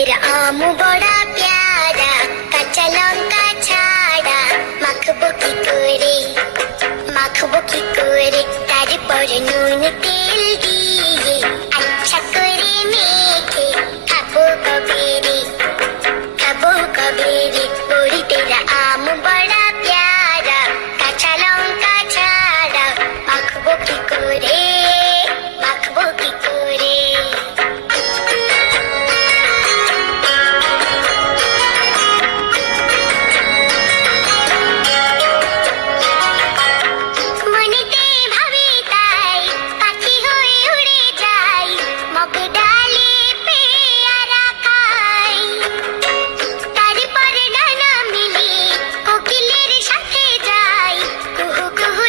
গাছের আম বড়া পেয়ারা, কাঁচা লঙ্কা ছাড়া মাখবো কি করে, মাখবো কি করে, তারপর নুন